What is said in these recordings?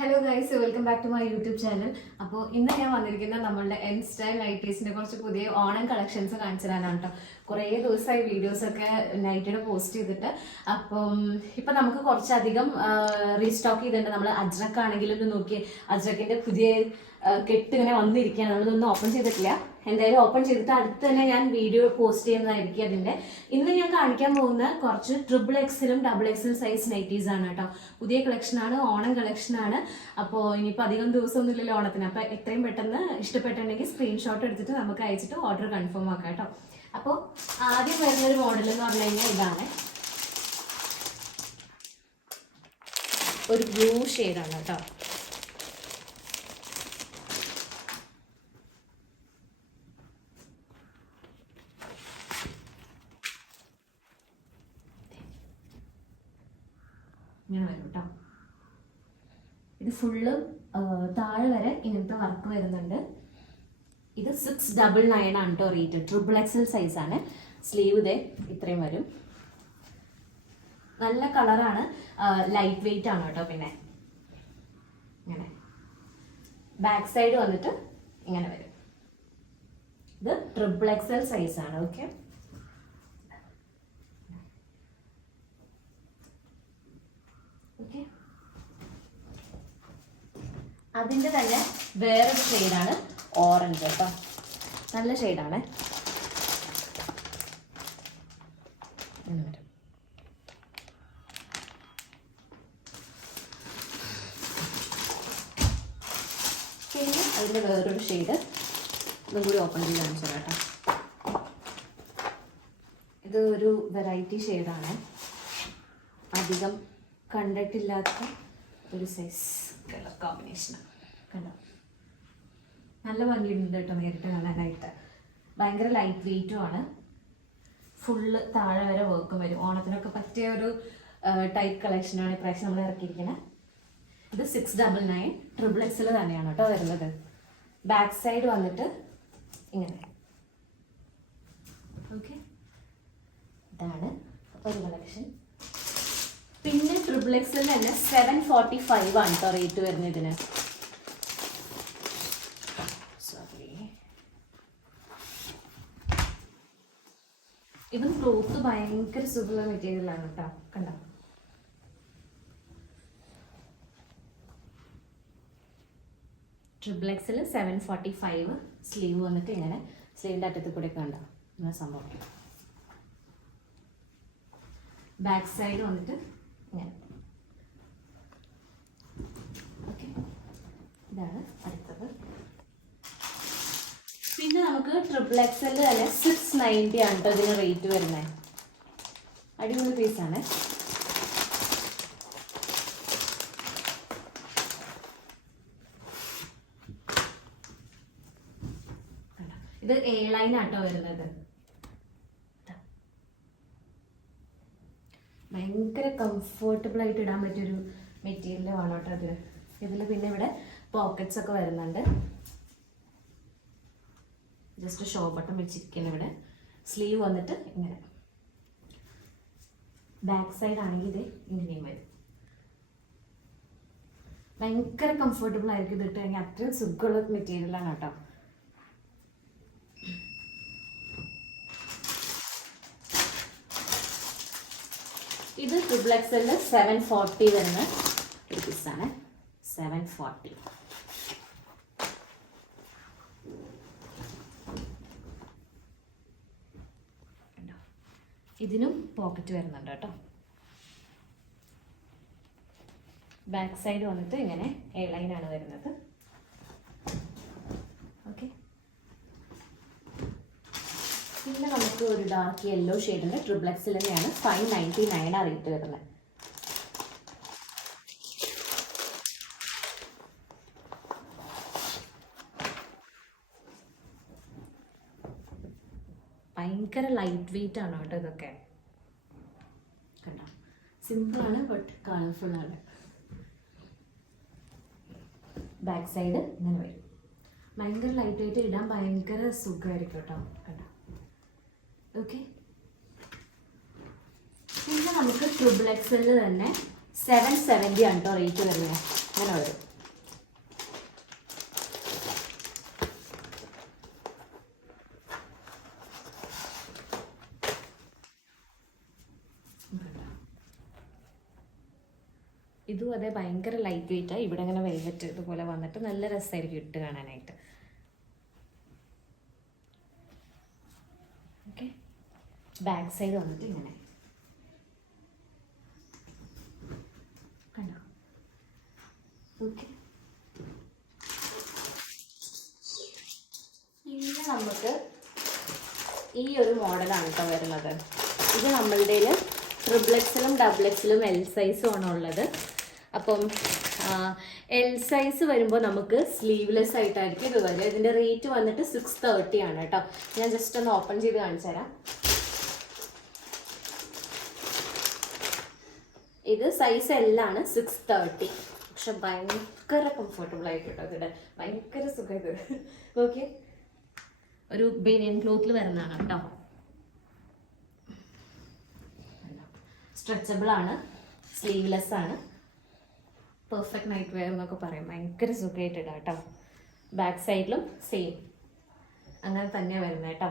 Hello guys, welcome back to my YouTube channel. അപ്പോൾ ഇന്ന് ഞാൻ വന്നിരിക്കുന്നത് നമ്മളുടെ എൻ സ്റ്റൈൽ നൈറ്റീസിൻ്റെ കുറച്ച് പുതിയ ഓണം കളക്ഷൻസ് കാണിച്ചു തരാനാണ് കേട്ടോ. കുറേ ദിവസമായി വീഡിയോസൊക്കെ നൈറ്റിയുടെ പോസ്റ്റ് ചെയ്തിട്ട്. അപ്പം ഇപ്പം നമുക്ക് കുറച്ചധികം റീസ്റ്റോക്ക് ചെയ്തിട്ടുണ്ട്. നമ്മൾ അജ്രക്കാണെങ്കിലും നോക്കി, അജ്രക്കിൻ്റെ പുതിയ കെട്ട് ഇങ്ങനെ വന്നിരിക്കുകയാണ്. നമ്മളിതൊന്നും ഓപ്പൺ ചെയ്തിട്ടില്ല. എന്തായാലും ഓപ്പൺ ചെയ്തിട്ട് അടുത്ത് തന്നെ ഞാൻ വീഡിയോ പോസ്റ്റ് ചെയ്യുന്നതായിരിക്കും അതിൻ്റെ. ഇന്ന് ഞാൻ കാണിക്കാൻ പോകുന്ന കുറച്ച് XXL XX സൈസ് നൈറ്റീസ് ആണ് കേട്ടോ. പുതിയ കളക്ഷനാണ്, ഓണം കളക്ഷനാണ്. അപ്പോൾ ഇനിയിപ്പോൾ അധികം ദിവസമൊന്നുമില്ലല്ലോ ഓണത്തിന്. അപ്പോൾ എത്രയും പെട്ടെന്ന് ഇഷ്ടപ്പെട്ടിട്ടുണ്ടെങ്കിൽ സ്ക്രീൻഷോട്ട് എടുത്തിട്ട് നമുക്ക് അയച്ചിട്ട് ഓർഡർ കൺഫേം ആക്കാം കേട്ടോ. അപ്പോൾ ആദ്യം വരുന്നൊരു മോഡൽ എന്ന് പറഞ്ഞു കഴിഞ്ഞാൽ ഇതാണ്. ഒരു ബ്ലൂ ഷെയ്ഡാണ് കേട്ടോ. ഇങ്ങനെ വരും കേട്ടോ. ഇത് ഫുള്ള് താഴെ വരെ ഇങ്ങനത്തെ വർക്ക് വരുന്നുണ്ട്. ഇത് 699 ആണ് കേട്ടോ റേറ്റ്. XXL സൈസാണ്. സ്ലീവ് ഇതേ ഇത്രയും വരും. നല്ല കളറാണ്, ലൈറ്റ് വെയിറ്റ് ആണ് കേട്ടോ. പിന്നെ ഇങ്ങനെ ബാക്ക് സൈഡ് വന്നിട്ട് ഇങ്ങനെ വരും. ഇത് XXL സൈസാണ്. ഓക്കെ, അതിൻ്റെ തന്നെ വേറൊരു ഷെയ്ഡാണ് ഓറഞ്ച് കേട്ടോ. നല്ല ഷെയ്ഡാണ്. പിന്നെ അതിൻ്റെ വേറൊരു ഷെയ്ഡ് ഇതും കൂടി ഓപ്പൺ ചെയ്ത് കാണിച്ചു കേട്ടോ. ഇത് ഒരു വെറൈറ്റി ഷെയ്ഡാണ്, അധികം കണ്ടിട്ടില്ലാത്ത ഒരു സൈസ് കളർ കോമ്പിനേഷനാണ്. കണ്ടോ, നല്ല ഭംഗിയുണ്ട് കേട്ടോ നേരിട്ട് കാണാനായിട്ട്. ഭയങ്കര ലൈറ്റ് വെയിറ്റും ആണ്. ഫുള്ള് താഴെ വരെ വർക്കും വരും. ഓണത്തിനൊക്കെ പറ്റിയ ഒരു ടൈപ്പ് കളക്ഷനാണ് ഇപ്രാവശ്യം നമ്മൾ ഇറക്കിയിരിക്കുന്നത്. ഇത് 699 XXL തന്നെയാണ് കേട്ടോ വരുന്നത്. ബാക്ക് സൈഡ് വന്നിട്ട് ഇങ്ങനെ. ഓക്കെ, ഇതാണ് ഒരു കളക്ഷൻ. പിന്നെ XXL തന്നെ 745 ആണ് കേട്ടോ റേറ്റ് വരുന്നത് ഇതിന്. സോറി, ഇവൻ ക്ലോത്ത് ഭയങ്കര സുഖമുള്ള മെറ്റീരിയലാണ് കേട്ടോ. കണ്ടോ, XXL 745. സ്ലീവ് വന്നിട്ട് ഇങ്ങനെ, സ്ലീവിൻ്റെ അറ്റത്ത് കൂടെ കണ്ടോ ഇങ്ങനെ സംഭവം. ബാക്ക് സൈഡ് വന്നിട്ട് ഇങ്ങനെ. ഓക്കെ, ഇതാണ് അടുത്തത്. പിന്നെ നമുക്ക് XXL തന്നെ 690 ആണ് കേട്ടോ ഇതിന് റേറ്റ് വരുന്നത്. അടിപൊളി പീസാണ്. ഇത് A-line ആട്ടോ വരുന്നത്. ഭയങ്കര കംഫർട്ടബിൾ ആയിട്ട് ഇടാൻ പറ്റിയൊരു മെറ്റീരിയൽ ആണ് കേട്ടോ അത്. ഇതിൽ പിന്നെ ഇവിടെ പോക്കറ്റ്സ് ഒക്കെ വരുന്നുണ്ട്. ജസ്റ്റ് ഷോ ബട്ടൺ വെച്ചിരിക്കുന്നത് ഇവിടെ. സ്ലീവ് വന്നിട്ട് ഇങ്ങനെ. ബാക്ക് സൈഡ് ആണെങ്കിൽ ഇത് ഇങ്ങനെയും വരും. ഭയങ്കര കംഫർട്ടബിൾ ആയിരിക്കും ഇതിട്ട് കഴിഞ്ഞാൽ. അത്രയും സുഖമുള്ള മെറ്റീരിയലാണ് കേട്ടോ. ഇത് XXL 740 വരുന്ന ഒരു പീസാണ്. 740. ഇതിനും പോക്കറ്റ് വരുന്നുണ്ട് കേട്ടോ. ബാക്ക് സൈഡ് വന്നിട്ട് ഇങ്ങനെ A-line ആണ് വരുന്നത്. ഓക്കെ, പിന്നെ നമുക്ക് ഒരു ഡാർക്ക് യെല്ലോ ഷെയ്ഡിൻ്റെ XXL തന്നെയാണ്. 599 ആണ് റേറ്റ് വരുന്നത്. ഭയങ്കര ലൈറ്റ് വെയിറ്റ് ആണ് കേട്ടോ ഇതൊക്കെ. കണ്ടോ, സിമ്പിളാണ് ബട്ട് കളർഫുള്ളാണ്. ബാക്ക് സൈഡ് ഇങ്ങനെ വരും. ഭയങ്കര ലൈറ്റ് വെയിറ്റ്, ഇടാൻ ഭയങ്കര സുഖമായിരിക്കും കേട്ടോ. കണ്ടോ, ഓക്കെ. പിന്നെ നമുക്ക് XXL തന്നെ 770 ആണ് കേട്ടോ റേറ്റ് വരുന്നത്. അങ്ങനെ വരും. ഇതും അതേ ഭയങ്കര ലൈറ്റ് വെയിറ്റാണ്. ഇവിടെ അങ്ങനെ വെൽവെറ്റ് ഇതുപോലെ വന്നിട്ട് നല്ല രസമായിരിക്കും ഇട്ട് കാണാനായിട്ട്. ഓക്കെ, ബാക്ക് സൈഡ് വന്നിട്ട് ഇങ്ങനെ കണ്ടോ. ഓക്കെ, പിന്നെ നമുക്ക് ഈ ഒരു മോഡലാണ് കേട്ടോ വരുന്നത്. ഇത് നമ്മളുടെ ട്രിപ്ലെക്സിലും ഡബിൾഎക്സിലും എൽ സൈസും ആണ് ഉള്ളത്. അപ്പം എൽ സൈസ് വരുമ്പോൾ നമുക്ക് സ്ലീവ്ലെസ് ആയിട്ടായിരിക്കും ഇത് വരിക. ഇതിൻ്റെ റേറ്റ് വന്നിട്ട് 630 ആണ് കേട്ടോ. ഞാൻ ജസ്റ്റ് ഒന്ന് ഓപ്പൺ ചെയ്ത് കാണിച്ചു തരാം. ഇത് സൈസ് എല്ലാണ് 630. പക്ഷെ ഭയങ്കര കംഫർട്ടബിൾ ആയിട്ട് കേട്ടോ ഇതിടെ, ഭയങ്കര സുഖം ഇത്. ഓക്കെ, ഒരു ബനിയൻ ക്ലോത്തിൽ വരുന്നതാണ് കേട്ടോ. സ്ട്രെച്ചബിൾ ആണ്, സ്ലീവ്ലെസ് ആണ്, പെർഫെക്റ്റ് നൈറ്റ് വെയർ എന്നൊക്കെ പറയും. ഭയങ്കര സുഖമായിട്ട് ഇടാം കേട്ടോ. ബാക്ക് സൈഡിലും സെയിം അങ്ങനെ തന്നെയാണ് വരുന്നത് കേട്ടോ.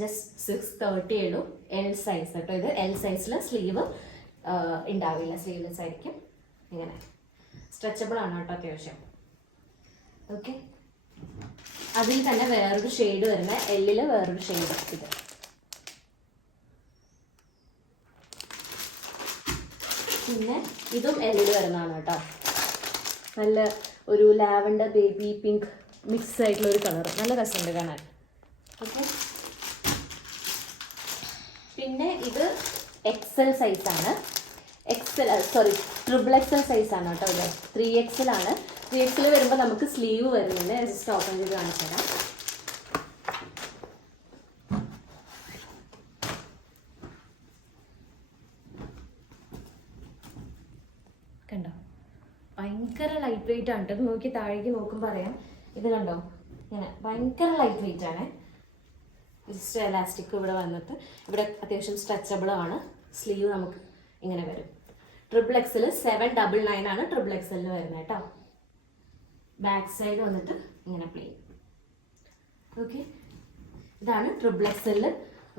ജസ്റ്റ് 630 ഉള്ളൂ. എൽ സൈസ് കേട്ടോ. ഇത് എൽ സൈസിൽ സ്ലീവ് ഉണ്ടാവില്ല, സ്ലീവ്ലെസ് ആയിരിക്കും. ഇങ്ങനെ സ്ട്രെച്ചബിൾ ആണ് കേട്ടോ അത്യാവശ്യം. ഓക്കെ, അതിൽ തന്നെ വേറൊരു ഷെയ്ഡ് വരുന്ന എല്ലിൽ വേറൊരു ഷെയ്ഡ്. ഇത് പിന്നെ ഇതും എല്ലിൽ വരുന്നതാണ് കേട്ടോ. നല്ല ഒരു ലാവൻഡർ ബേബി പിങ്ക് മിക്സ് ആയിട്ടുള്ള ഒരു കളർ, നല്ല രസമുണ്ട് കാണാൻ. ഓക്കെ, പിന്നെ ഇത് എക്സൽ സൈസാണ്. ട്രിപ്പിൾ എക്സൽ സൈസാണ് കേട്ടോ. ഇത് 3XL ആണ്. 3XL വരുമ്പോൾ നമുക്ക് സ്ലീവ് വരുന്നുണ്ട്. ജസ്റ്റ് ഓപ്പൺ ചെയ്ത് കാണിച്ചു തരാം. കണ്ടോ, ഭയങ്കര ലൈറ്റ് വെയിറ്റ് ആണ് കേട്ടോ. ഇത് നോക്കി താഴേക്ക് നോക്കുമ്പോൾ അറിയാം. ഇത് കണ്ടോ, ഇങ്ങനെ ഭയങ്കര ലൈറ്റ് വെയിറ്റ് ആണ്. ജസ്റ്റ് എലാസ്റ്റിക് ഇവിടെ വന്നിട്ട് ഇവിടെ അത്യാവശ്യം സ്ട്രെച്ചബിളും ആണ്. സ്ലീവ് നമുക്ക് ഇങ്ങനെ വരും. ട്രിപ്പിൾ എക്സിൽ 799 ആണ് ട്രിപ്പിൾ എക്സലിൽ വരുന്നത് കേട്ടോ. ബാക്ക് സൈഡ് വന്നിട്ട് ഇങ്ങനെ പ്ലെയിൻ. ഓക്കെ, ഇതാണ് ട്രിപ്പിൾ എക്സലിൽ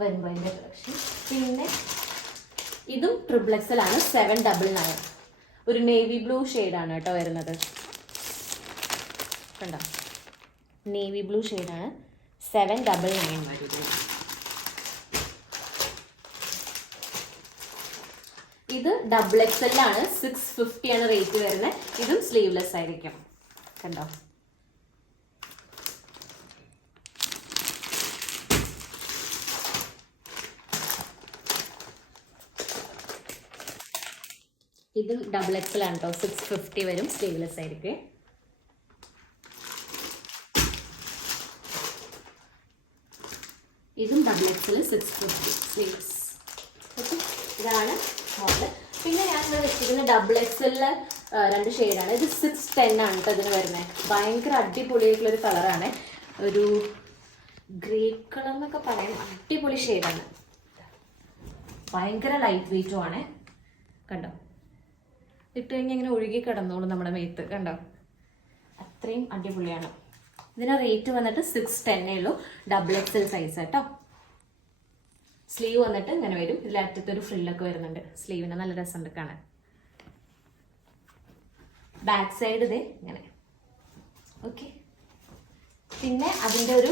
വരുമ്പോൾ അതിൻ്റെ കളക്ഷൻ. പിന്നെ ഇതും ട്രിപ്പിൾ എക്സലാണ്, 799. ഒരു നേവി ബ്ലൂ ഷെയ്ഡാണ് കേട്ടോ വരുന്നത്. കണ്ടോ, നേവി ബ്ലൂ ഷെയ്ഡാണ്. 799 വരും. ഇത് ഡബിൾ എക്സലാണ്, 650 ആണ് റേറ്റ് വരുന്നത്. ഇതും സ്ലീവ്ലെസ് ആയിരിക്കും. കണ്ടോ, ഇതും ഡബിൾ എക്സലാണ് കേട്ടോ. 650 വരും, സ്ലീവ്ലെസ് ആയിരിക്കും. ഇതും ഡബിൾ എക്സൽ 650 സ്ലീവ്സ്. ഓക്കെ, ഇതാണ് മോഡൽ. പിന്നെ ഞാൻ ഇവിടെ വെച്ചിരിക്കുന്ന ഡബിൾ എക്സലിലെ 2 ഷെയ്ഡാണ്. ഇത് 610 ആണ് കേട്ടോ ഇതിന് വരുന്നത്. ഭയങ്കര അടിപൊളിയായിട്ടുള്ളൊരു കളറാണ്. ഒരു ഗ്രേ കളർ എന്നൊക്കെ പറയാം. അടിപൊളി ഷെയ്ഡാണ്. ഭയങ്കര ലൈറ്റ് വെയിറ്റും ആണ്. കണ്ടോ, ഇട്ട് കഴിഞ്ഞാൽ ഇങ്ങനെ ഒഴുകി കിടന്നോളൂ നമ്മുടെ മേത്ത്. കണ്ടോ, അത്രയും അടിപൊളിയാണ്. ഇതിന് റേറ്റ് വന്നിട്ട് 610 ഉള്ളൂ. ഡബിൾ എക്സൽ സൈസ് കേട്ടോ. സ്ലീവ് വന്നിട്ട് ഇങ്ങനെ വരും. ഇതിൽ അറ്റത്തൊരു ഫ്രില്ലൊക്കെ വരുന്നുണ്ട് സ്ലീവിന്. നല്ല രസമുണ്ട് കാണാൻ. ബാക്ക് സൈഡ് ഇതേ ഇങ്ങനെ. ഓക്കെ, പിന്നെ അതിൻ്റെ ഒരു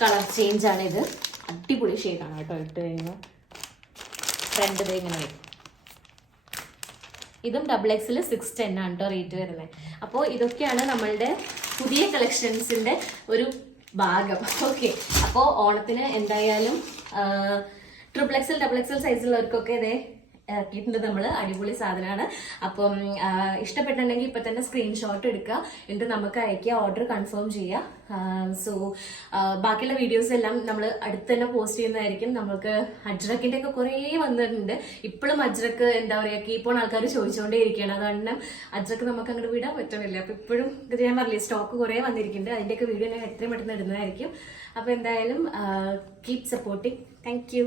കളർ ചേഞ്ച് ആണ് ഇത്. അടിപൊളി ഷെയ്ഡാണ് കേട്ടോ. ഇട്ട് കഴിഞ്ഞാൽ ഫ്രണ്ട് ഇതേ ഇങ്ങനെ വരും. ഇതും ഡബിൾ എക്സിൽ 610 ആണ് കേട്ടോ റേറ്റ് വരുന്നത്. അപ്പോൾ ഇതൊക്കെയാണ് നമ്മളുടെ പുതിയ കളക്ഷൻസിൻ്റെ ഒരു ഭാഗം. ഓക്കെ, അപ്പോൾ ഓണത്തിന് എന്തായാലും ട്രിപ്പിൾ എക്സൽ ഡബിൾ എക്സൽ സൈസുള്ളവർക്കൊക്കെ ഇതേ ഇറക്കിയിട്ടുണ്ട് നമ്മൾ. അടിപൊളി സാധനമാണ്. അപ്പം ഇഷ്ടപ്പെട്ടിട്ടുണ്ടെങ്കിൽ ഇപ്പം തന്നെ സ്ക്രീൻഷോട്ട് എടുക്കുക, എന്നിട്ട് നമുക്ക് അയക്കുക, ഓർഡർ കൺഫേം ചെയ്യുക. സോ ബാക്കിയുള്ള വീഡിയോസ് എല്ലാം നമ്മൾ അടുത്ത് തന്നെ പോസ്റ്റ് ചെയ്യുന്നതായിരിക്കും. നമുക്ക് അജ്രക്കിൻ്റെ ഒക്കെ കുറേ വന്നിട്ടുണ്ട്. ഇപ്പോഴും അജ്രക്ക് എന്താ പറയുക, കീപ്പോൺ ആൾക്കാർ ചോദിച്ചുകൊണ്ടേ ഇരിക്കുകയാണ്. അതുകൊണ്ട് അജ്രക്ക് നമുക്ക് അങ്ങോട്ട് വിടാൻ പറ്റുന്നില്ല. അപ്പോൾ ഇപ്പോഴും ഇത് ഞാൻ പറഞ്ഞില്ലേ, സ്റ്റോക്ക് കുറേ വന്നിരിക്കുന്നുണ്ട്. അതിൻ്റെയൊക്കെ വീഡിയോ ഞാൻ എത്രയും പെട്ടെന്ന് ഇടുന്നതായിരിക്കും. അപ്പോൾ എന്തായാലും കീപ് സപ്പോർട്ടിങ്. Thank you.